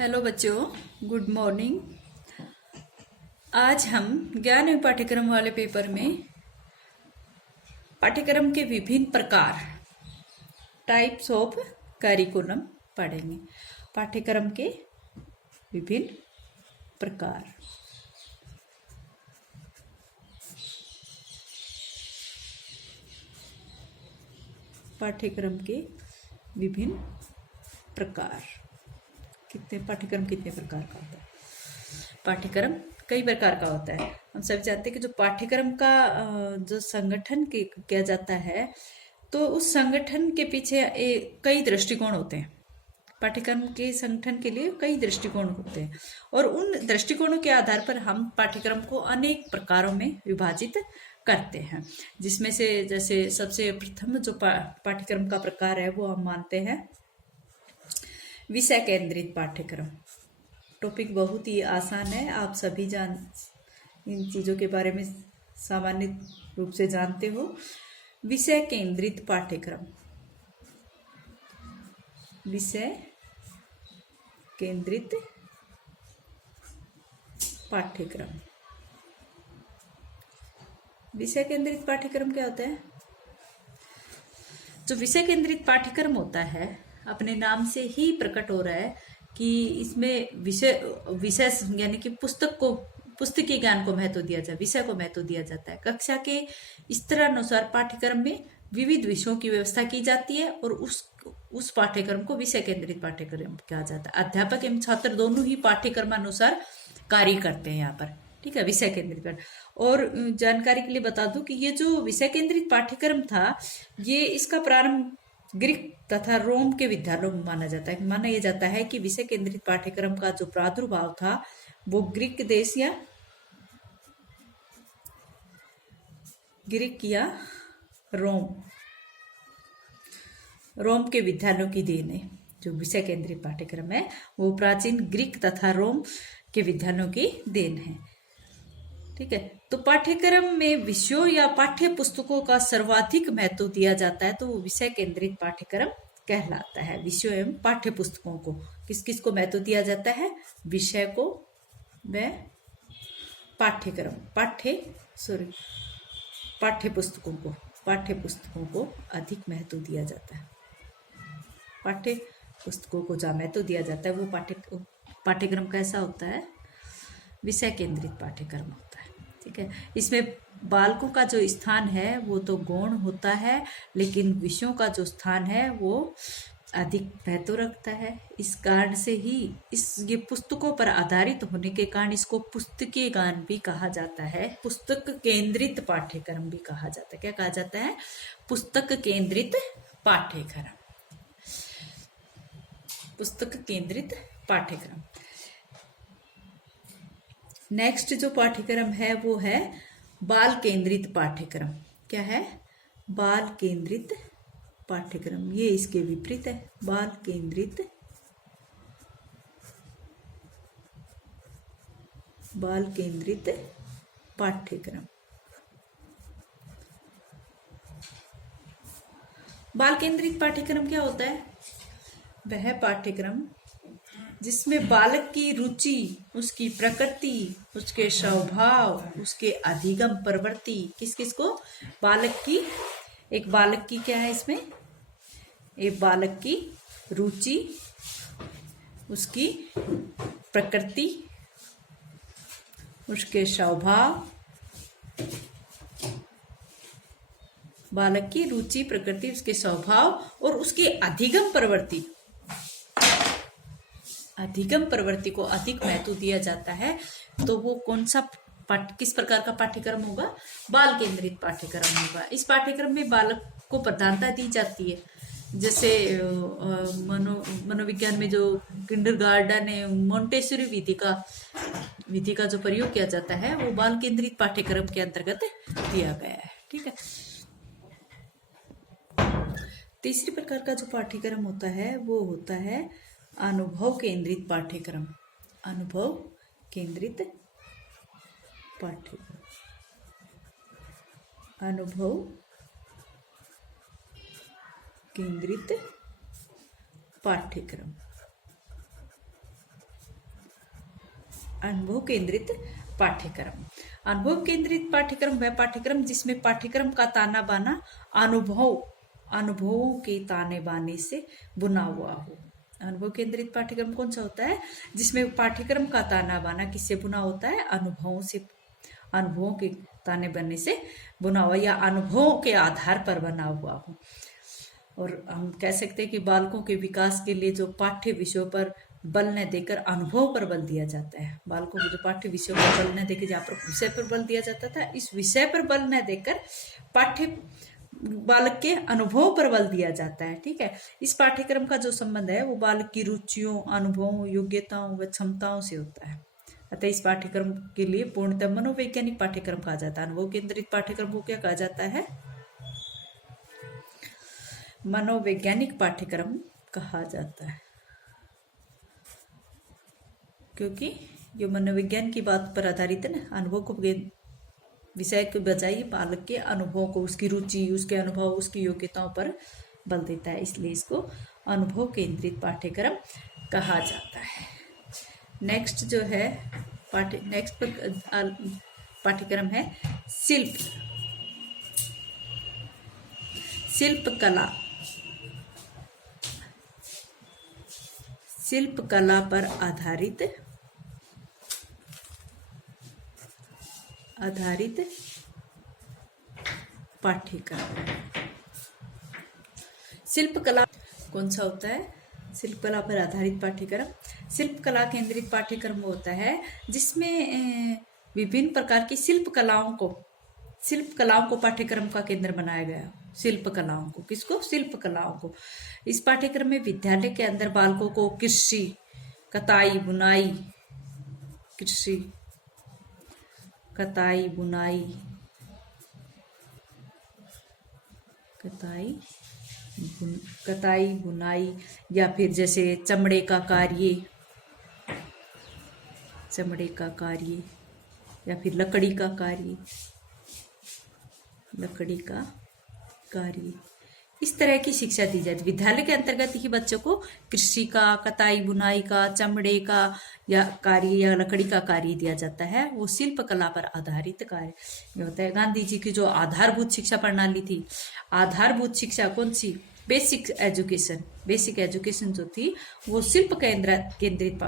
Hello बच्चों, good morning. आज हम ज्ञान एवं पाठ्यक्रम वाले पेपर में पाठ्यक्रम के विभिन्न प्रकार टाइप्स ऑफ करिकुलम पढ़ेंगे। पाठ्यक्रम के विभिन्न प्रकार। पाठ्यक्रम के विभिन्न प्रकार। पाठ्यक्रम कितने प्रकार का होता है? पाठ्यक्रम कई प्रकार का होता है। हम सब जानते हैं कि जो पाठ्यक्रम का जो संगठन किया जाता है, तो उस संगठन के पीछे कई दृष्टिकोण होते हैं। पाठ्यक्रम के संगठन के लिए कई दृष्टिकोण होते हैं और उन दृष्टिकोणों के आधार पर हम पाठ्यक्रम को अनेक प्रकारों में विभाजित करते हैं, जिसमें से जैसे सबसे प्रथम जो पाठ्यक्रम का प्रकार है वो हम मानते हैं विषय केंद्रित पाठ्यक्रम। टॉपिक बहुत ही आसान है, आप सभी इन चीज़ों के बारे में सामान्य रूप से जानते हो। विषय केंद्रित पाठ्यक्रम, विषय केंद्रित पाठ्यक्रम। विषय केंद्रित पाठ्यक्रम क्या होता है? जो विषय केंद्रित पाठ्यक्रम होता है, अपने नाम से ही प्रकट हो रहा है कि इसमें विषय यानी कि पुस्तकीय ज्ञान को महत्व दिया जाए, विषय को महत्व दिया जाता है। कक्षा के स्तर अनुसार पाठ्यक्रम में विविध विषयों की व्यवस्था की जाती है और उस पाठ्यक्रम को विषय केंद्रित पाठ्यक्रम कहा जाता है। अध्यापक एवं छात्र दोनों ही पाठ्यक्रम अनुसार कार्य करते हैं यहाँ पर, ठीक है, विषय केंद्रित। और जानकारी के लिए बता दूं कि ये जो विषय केंद्रित पाठ्यक्रम था, ये इसका प्रारंभ ग्रीक तथा रोम के विद्यालयों में माना जाता है। माना यह जाता है कि विषय केंद्रित पाठ्यक्रम का जो प्रादुर्भाव था वो ग्रीक देश या रोम के विद्यालयों की देन है। जो विषय केंद्रित पाठ्यक्रम है वो प्राचीन ग्रीक तथा रोम के विद्यालयों की देन है, ठीक है। तो पाठ्यक्रम में विषयों या पाठ्य पुस्तकों का सर्वाधिक महत्व दिया जाता है, तो वो विषय केंद्रित पाठ्यक्रम कहलाता है। विषयों एवं पाठ्य पुस्तकों को किस किस को महत्व दिया जाता है? विषय को व पाठ्य पुस्तकों को अधिक महत्व दिया जाता है। पाठ्य पुस्तकों को जहाँ महत्व दिया जाता है वो पाठ्यक्रम कैसा होता है? विषय केंद्रित पाठ्यक्रम होता है, ठीक है। इसमें बालकों का जो स्थान है वो तो गौण होता है, लेकिन विषयों का जो स्थान है वो अधिक महत्व रखता है। इस कारण से ही ये पुस्तकों पर आधारित होने के कारण इसको पुस्तकीय ज्ञान भी कहा जाता है, पुस्तक केंद्रित पाठ्यक्रम भी कहा जाता है। क्या कहा जाता है? पुस्तक केंद्रित पाठ्यक्रम। पुस्तक केंद्रित पाठ्यक्रम। नेक्स्ट जो पाठ्यक्रम है वो है बाल केंद्रित पाठ्यक्रम। क्या है? बाल केंद्रित पाठ्यक्रम। ये इसके विपरीत है, बाल केंद्रित पाठ्यक्रम। बाल केंद्रित पाठ्यक्रम क्या होता है? वह पाठ्यक्रम जिसमें बालक की रुचि, उसकी प्रकृति, उसके स्वभाव, उसके अधिगम प्रवृत्ति, किस किस को? एक बालक की क्या है इसमें? एक बालक की रुचि, उसकी प्रकृति, उसके स्वभाव, बालक की रुचि, प्रकृति, उसके स्वभाव और उसकी अधिगम प्रवृत्ति। अधिगम प्रवृत्ति को अधिक महत्व दिया जाता है, तो वो कौन सा किस प्रकार का पाठ्यक्रम होगा? बाल केंद्रित पाठ्यक्रम होगा। इस पाठ्यक्रम में बालक को प्रधानता दी जाती है। जैसे मनोविज्ञान में जो किंडरगार्टन है, मोंटेसरी विधि का जो प्रयोग किया जाता है वो बाल केंद्रित पाठ्यक्रम के अंतर्गत दिया गया है, ठीक है। तीसरी प्रकार का जो पाठ्यक्रम होता है वो होता है अनुभव केंद्रित पाठ्यक्रम। अनुभव केंद्रित पाठ्यक्रम। अनुभव केंद्रित पाठ्यक्रम। अनुभव केंद्रित पाठ्यक्रम। अनुभव केंद्रित पाठ्यक्रम वह पाठ्यक्रम जिसमें पाठ्यक्रम का ताना बाना अनुभवों के ताने बाने से बुना हुआ हो। अनुभव केंद्रित पाठ्यक्रम कौन सा होता है? जिसमें पाठ्यक्रम का ताना बाना किससे बुना होता है? अनुभवों के ताने बाने से बुना हुआ या अनुभवों के आधार पर बना हुआ हो। और हम कह सकते हैं कि बालकों के विकास के लिए जो पाठ्य विषयों पर बल न देकर अनुभव पर बल दिया जाता है। बालकों को जो पाठ्य विषयों पर बल न देकर जहाँ पर विषय पर बल दिया जाता था, इस विषय पर बल न देकर बालक के अनुभव पर बल दिया जाता है। ठीक है, इस पाठ्यक्रम का जो संबंध है वो बालक की रुचियों, अनुभवों, योग्यताओं व क्षमताओं से होता है। अतः इस पाठ्यक्रम के लिए पूर्णतः मनोवैज्ञानिक पाठ्यक्रम कहा जाता है। अनुभव केंद्रित पाठ्यक्रम को क्या कहा जाता है? मनोवैज्ञानिक पाठ्यक्रम कहा जाता है, क्योंकि ये मनोविज्ञान की बात पर आधारित है ना। अनुभव को विषय के बजाय बालक के अनुभव को, उसकी रुचि, उसके अनुभव, उसकी योग्यताओं पर बल देता है, इसलिए इसको अनुभव केंद्रित पाठ्यक्रम कहा जाता है। नेक्स्ट जो है पाठ्यक्रम है शिल्प कला पर आधारित पाठ्यक्रम। शिल्प कला कौन सा होता है? शिल्प कला पर आधारित पाठ्यक्रम। शिल्प कला केंद्रित पाठ्यक्रम होता है जिसमें विभिन्न प्रकार की शिल्प कलाओं को पाठ्यक्रम का केंद्र बनाया गया। शिल्प कलाओं को, किसको? शिल्प कलाओं को। इस पाठ्यक्रम में विद्यालय के अंदर बालकों को कृषि, कताई, बुनाई, कताई बुनाई या फिर जैसे चमड़े का कार्य या फिर लकड़ी का कार्य, इस तरह की शिक्षा दी जाती है। विद्यालय के अंतर्गत ही बच्चों को कृषि का, कताई बुनाई का, चमड़े का या कार्य या लकड़ी का कार्य दिया जाता है। वो शिल्प कला पर आधारित कार्य होता है। गांधी जी की जो आधारभूत शिक्षा प्रणाली थी, आधारभूत शिक्षा कौन सी? बेसिक एजुकेशन जो थी वो शिल्प केंद्रित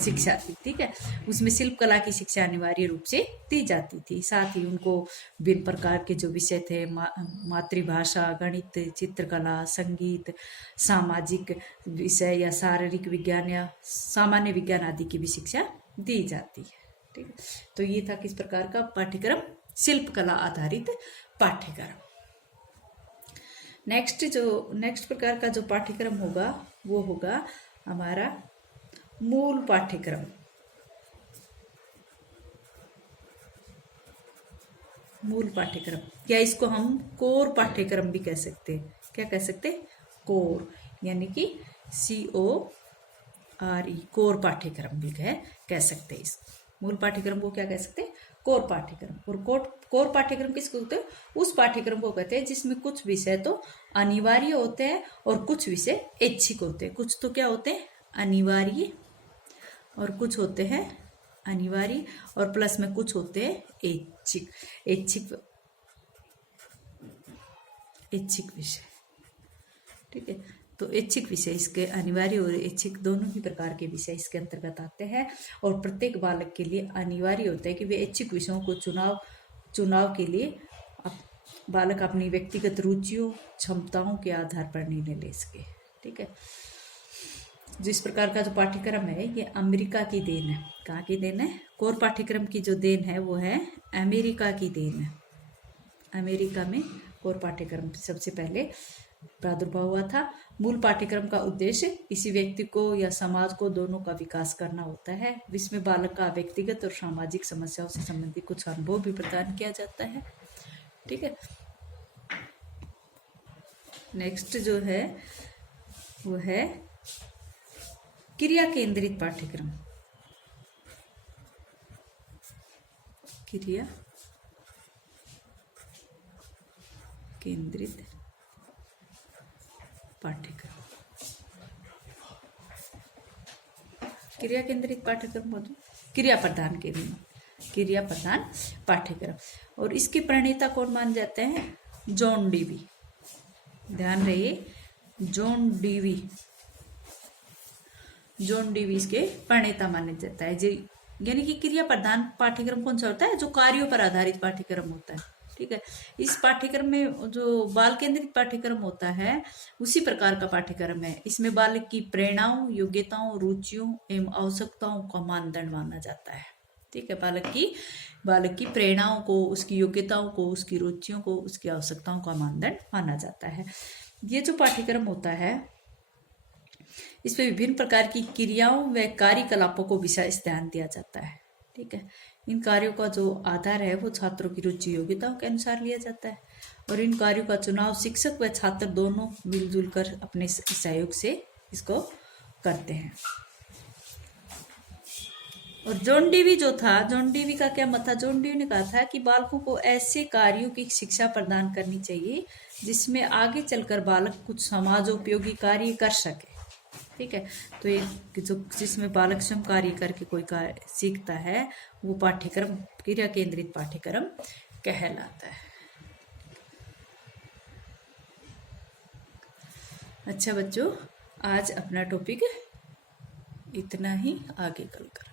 शिक्षा थी। ठीक है, उसमें शिल्प कला की शिक्षा अनिवार्य रूप से दी जाती थी। साथ ही उनको विभिन्न प्रकार के जो विषय थे, मातृभाषा, गणित, चित्रकला, संगीत, सामाजिक विषय या शारीरिक विज्ञान या सामान्य विज्ञान आदि की भी शिक्षा दी जाती है। ठीक है, तो ये था किस प्रकार का पाठ्यक्रम? शिल्प कला आधारित पाठ्यक्रम। नेक्स्ट प्रकार का जो पाठ्यक्रम होगा वो होगा हमारा मूल पाठ्यक्रम। या इसको हम कोर पाठ्यक्रम भी कह सकते हैं। क्या कह सकते हैं? कोर, यानी कि CORE, कोर पाठ्यक्रम भी कह सकते हैं। इस मूल पाठ्यक्रम को क्या कह सकते हैं? कोर पाठ्यक्रम। और कोर पाठ्यक्रम किसको कहते हैं? उस पाठ्यक्रम को कहते हैं जिसमें कुछ विषय तो अनिवार्य होते हैं और कुछ विषय ऐच्छिक होते हैं। कुछ तो क्या होते हैं? अनिवार्य, और कुछ होते हैं अनिवार्य, और प्लस में कुछ होते हैं ऐच्छिक विषय। ठीक है, तो ऐच्छिक विषय, इसके अनिवार्य और ऐच्छिक दोनों ही प्रकार के विषय इसके अंतर्गत आते हैं। और प्रत्येक बालक के लिए अनिवार्य होता है कि वे ऐच्छिक विषयों को चुनाव के लिए बालक अपनी व्यक्तिगत रुचियों, क्षमताओं के आधार पर निर्णय ले सके। ठीक है, जिस प्रकार का जो पाठ्यक्रम है ये अमेरिका की देन है। कहाँ की देन है? कोर पाठ्यक्रम की जो देन है वो है अमेरिका की देन है। अमेरिका में कोर पाठ्यक्रम सबसे पहले प्रादुर्भाव हुआ था। मूल पाठ्यक्रम का उद्देश्य किसी व्यक्ति को या समाज को दोनों का विकास करना होता है, जिसमें बालक का व्यक्तिगत और सामाजिक समस्याओं से संबंधित कुछ अनुभव भी प्रदान किया जाता है। ठीक है, नेक्स्ट जो है वो है क्रिया केंद्रित पाठ्यक्रम। क्रिया केंद्रित पाठ्यक्रम। क्रिया केंद्रित पाठ्यक्रम हो, क्रिया प्रधान के लिए क्रिया प्रधान पाठ्यक्रम। और इसके प्रणेता कौन मान जाते हैं? John Dewey. ध्यान रहिए, जॉन डीवी इसके प्रणेता माने जाता है। यानी कि क्रिया प्रधान पाठ्यक्रम कौन सा होता है? जो कार्यों पर आधारित पाठ्यक्रम होता है। ठीक है, इस पाठ्यक्रम में जो बाल केंद्रित पाठ्यक्रम होता है उसी प्रकार का पाठ्यक्रम है। इसमें बालक की प्रेरणाओं, योग्यताओं, रुचियों एवं आवश्यकताओं का मानदंड माना जाता है। ठीक है, बालक की प्रेरणाओं को, उसकी योग्यताओं को, उसकी रुचियों को, उसकी आवश्यकताओं का मानदंड माना जाता है। ये जो पाठ्यक्रम होता है इसमें विभिन्न प्रकार की क्रियाओं व कार्यकलापों को विशेष ध्यान दिया जाता है। ठीक है, इन कार्यों का जो आधार है वो छात्रों की रुचि योग्यताओं के अनुसार लिया जाता है और इन कार्यों का चुनाव शिक्षक व छात्र दोनों मिलजुल कर अपने सहयोग से इसको करते हैं। और जॉन डीवी का क्या मत था? जॉन डीवी ने कहा था कि बालकों को ऐसे कार्यों की शिक्षा प्रदान करनी चाहिए जिसमें आगे चलकर बालक कुछ समाजोपयोगी कार्य कर सके। ठीक है, तो एक जो जिसमें बालक स्वयं कार्य करके कोई कार्य सीखता है वो पाठ्यक्रम क्रिया केंद्रित पाठ्यक्रम कहलाता है। अच्छा बच्चों, आज अपना टॉपिक इतना ही, आगे कल कर